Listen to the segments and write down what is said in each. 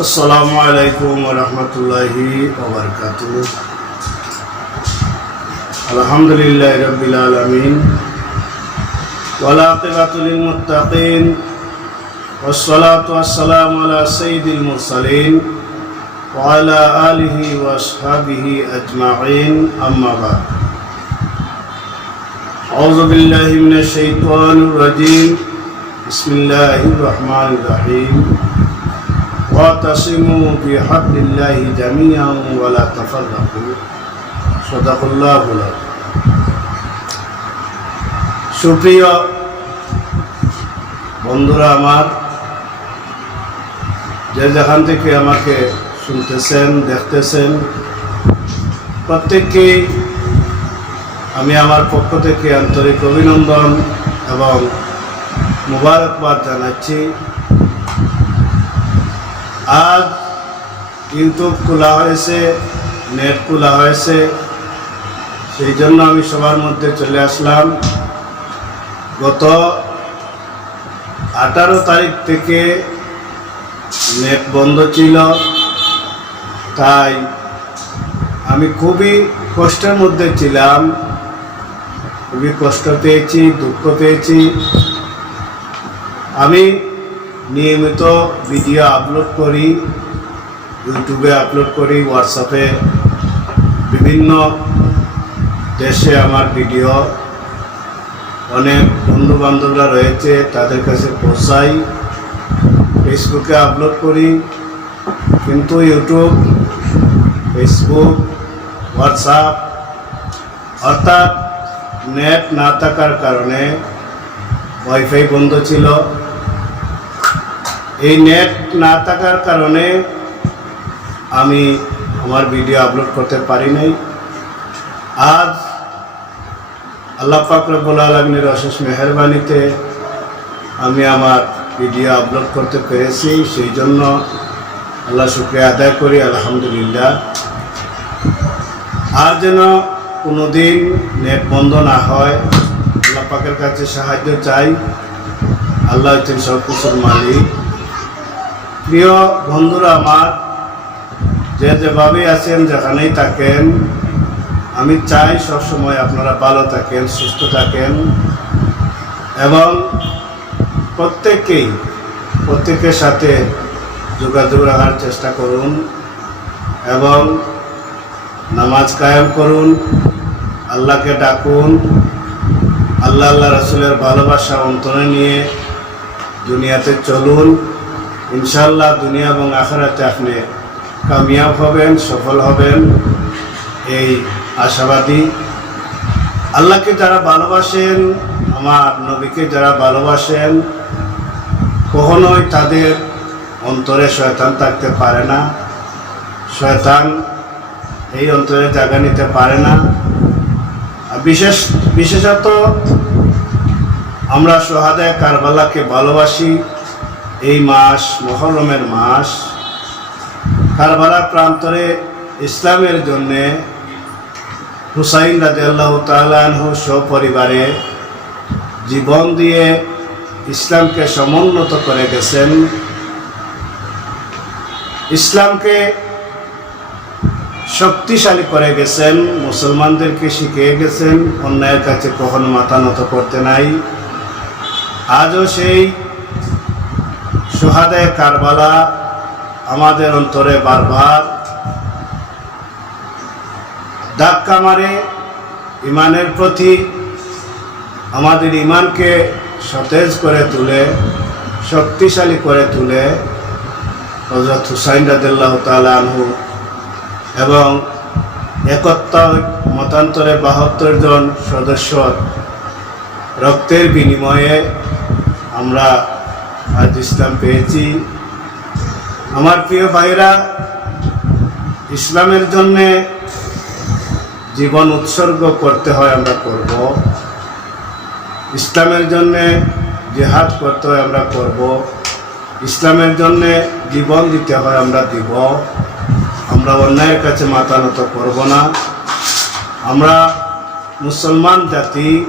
আসসালামু আলাইকুম রহমতুল্লাহি ওবরকাতুহ আলহামদুলিল্লাহ রবিল আলমিন والعاقبة للمتقين والصلاة والسلام على سيد المرسلين وعلى آله وأصحابه أجمعين أما بعد أعوذ بالله من الشيطان الرجيم بسم الله الرحمن الرحيم واعتصموا بحبل الله جميعا ولا تفرقوا صدق الله العظيم সুপ্রিয় বন্ধুরা আমার যে যেখান থেকে আমাকে শুনতেছেন দেখতেছেন প্রত্যেককেই আমি আমার পক্ষ থেকে আন্তরিক অভিনন্দন এবং মুবারকবাদ জানাচ্ছি আজ ইউটিউব খোলা হয়েছে, নেট খোলা হয়েছে, সেই জন্য আমি সবার মধ্যে চলে আসলাম। গত আঠারো তারিখ থেকে নেট বন্ধ ছিল, তাই আমি খুবই কষ্টের মধ্যে ছিলাম। খুবই কষ্ট পেয়েছি, দুঃখ পেয়েছি। আমি নিয়মিত ভিডিও আপলোড করি ইউটিউবে আপলোড করি হোয়াটসঅ্যাপে বিভিন্ন দেশে আমার ভিডিও অনেক বন্ধু বান্ধবরা রয়েছে, তাদের কাছে পৌঁছাই। ফেসবুকে আপলোড করি, কিন্তু ইউটিউব ফেসবুক হোয়াটসঅ্যাপ অর্থাৎ নেট না থাকার কারণে ওয়াইফাই বন্ধ ছিল। এই নেট না থাকার কারণে আমি আমার ভিডিও আপলোড করতে পারি নাই। আজ আল্লাহ পাক রব্বুল আলমিনের অশেষ মেহরবানিতে আমি আমার ভিডিও আপলোড করতে পেরেছি, সেই জন্য আল্লাহ শুক্রিয়া আদায় করি, আলহামদুলিল্লাহ। আর যেন কোনো দিন নেট বন্ধ না হয়, আল্লাহ পাকের কাছে সাহায্য চাই। আল্লাহ হচ্ছেন সব কিছুর মালিক। প্রিয় বন্ধুরা আমার, যে যেভাবে আছেন, যেখানেই থাকেন, আমি চাই সবসময় আপনারা ভালো থাকেন, সুস্থ থাকেন এবং প্রত্যেককেই, প্রত্যেকের সাথে যোগাযোগ রাখার চেষ্টা করুন এবং নামাজ কায়েম করুন, আল্লাহকে ডাকুন, আল্লাহ আল্লাহ রসুলের ভালোবাসা অন্তরে নিয়ে দুনিয়াতে চলুন। ইনশাল্লাহ দুনিয়া এবং আখেরাতে আপনি কামিয়াব হবেন, সফল হবেন। এই আশাবাদী। আল্লাহকে যারা ভালোবাসেন, আমার নবীকে যারা ভালোবাসেন, কখনোই তাদের অন্তরে শয়তান থাকতে পারে না। শয়তান এই অন্তরে জায়গা নিতে পারে না। বিশেষ, বিশেষত আমরা সোহাদায় কারবালাকে ভালোবাসি। এই মাস, মহরমের মাস, কারবালা প্রান্তরে ইসলামের জন্যে হুসাইন রাজিয়াল্লাহ তালাহ সপরিবারে জীবন দিয়ে ইসলামকে সমুন্নত করে গেছেন। ইসলামকে শক্তিশালী করে গেছেন, মুসলমানদেরকে শিখিয়ে গেছেন, অন্যায়ের কাছে কখনো মাথা নত করতে নাই। আজও সেই সোহাদায় কারবালা আমাদের অন্তরে বারবার ধাক্কা মারে, ইমানের প্রতি আমাদের ইমানকে সতেজ করে তুলে, শক্তিশালী করে তুলে হজরত হুসাইন রাদিল্লাহ আনহু এবং একত্র মতান্তরে বাহাত্তর জন সদস্য রক্তের বিনিময়ে আমরা আজ ইসলাম পেয়েছি। আমার প্রিয় ভাইরা ইসলামের জন্যে জীবন উৎসর্গ করতে হয় আমরা করব। ইসলামের জন্যে জেহাদ করতে হয় আমরা করব। ইসলামের জন্যে জীবন দিতে হয় আমরা দিব। আমরা অন্যায়ের কাছে মাথা নত করব না। আমরা মুসলমান জাতি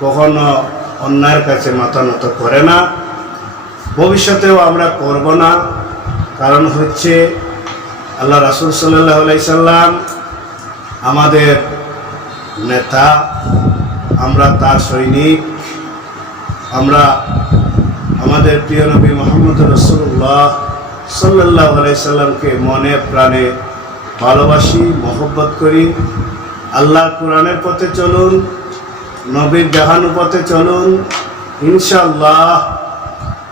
কখনো অন্যায়ের কাছে মাথা নত করে না। ভবিষ্যতেও আমরা করব না। কারণ হচ্ছে আল্লাহ রাসুল সাল্লাহ সাল্লাম আমাদের নেতা, আমরা তার সৈনিক, আমরা আমাদের প্রিয় নবী মোহাম্মদ রসুল্লাহ সাল্লাহ সাল্লামকে মনে প্রাণে ভালোবাসি, মহব্বত করি। আল্লাহ কোরআনের পথে চলুন, নবীর দেহানু পথে চলুন। ইনশাল্লাহ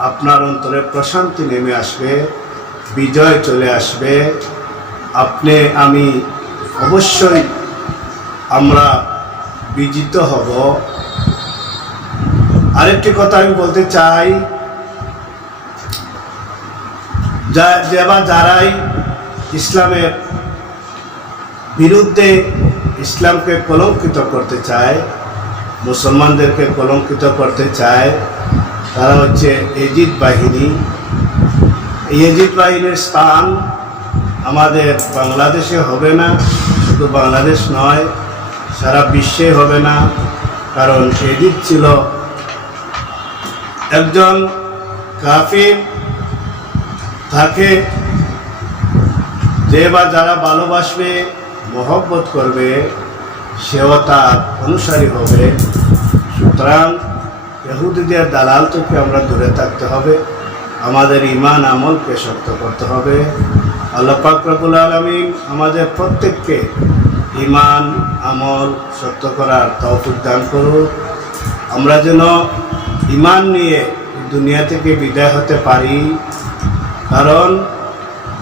আপনার অন্তরে প্রশান্তি নেমে আসবে, বিজয় চলে আসবে। আপনি, আমি অবশ্যই আমরা বিজিত হব। আরেকটি কথা আমি বলতে চাই, যা বা যারাই ইসলামের বিরুদ্ধে ইসলামকে কলঙ্কিত করতে চায়, মুসলমানদেরকে কলঙ্কিত করতে চায় তারা হচ্ছে এজিদ বাহিনী। এজিদ বাহিনীর স্থান আমাদের বাংলাদেশে হবে না, শুধু বাংলাদেশ নয়, সারা বিশ্বে হবে না, কারণ এজিদ ছিল একজন কাফির। তাকে যে বা যারা ভালোবাসবে, মহব্বত করবে, সেও তার অনুসারী হবে। সুতরাং এহুদিদের দালাল থেকে আমরা দূরে থাকতে হবে। আমাদের ইমান আমলকে শক্ত করতে হবে। আল্লাহ পাক রব্বুল আলমিন আমাদের প্রত্যেককে ইমান আমল শক্ত করার তৌফিক দান করুক আমরা যেন ইমান নিয়ে দুনিয়া থেকে বিদায় হতে পারি। কারণ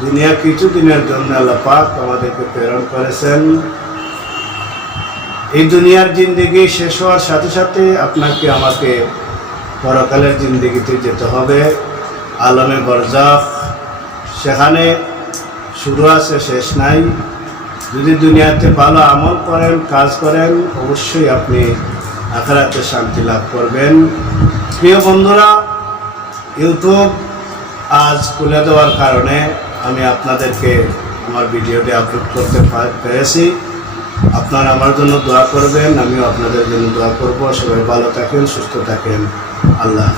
দুনিয়া কিছুদিনের জন্য আল্লাহ পাক আমাদেরকে প্রেরণ করেছেন। এই দুনিয়ার জিন্দিগি শেষ হওয়ার সাথে সাথে আপনাকে আমাকে পরকালের জিন্দিগিতে যেতে হবে। আলমে বরজাফ, সেখানে শুরু আছে, শেষ নাই। যদি দুনিয়াতে ভালো আমল করেন, কাজ করেন, অবশ্যই আপনি আখেরাতে শান্তি লাভ করবেন। প্রিয় বন্ধুরা, ইউটিউব আজ খুলে দেওয়ার কারণে আমি আপনাদেরকে আমার ভিডিওটি আপলোড করতে পেরেছি। আপনারা আমার জন্য দোয়া করবেন, আমিও আপনাদের জন্য দোয়া করব সবাই ভালো থাকেন, সুস্থ থাকেন আল্লাহ।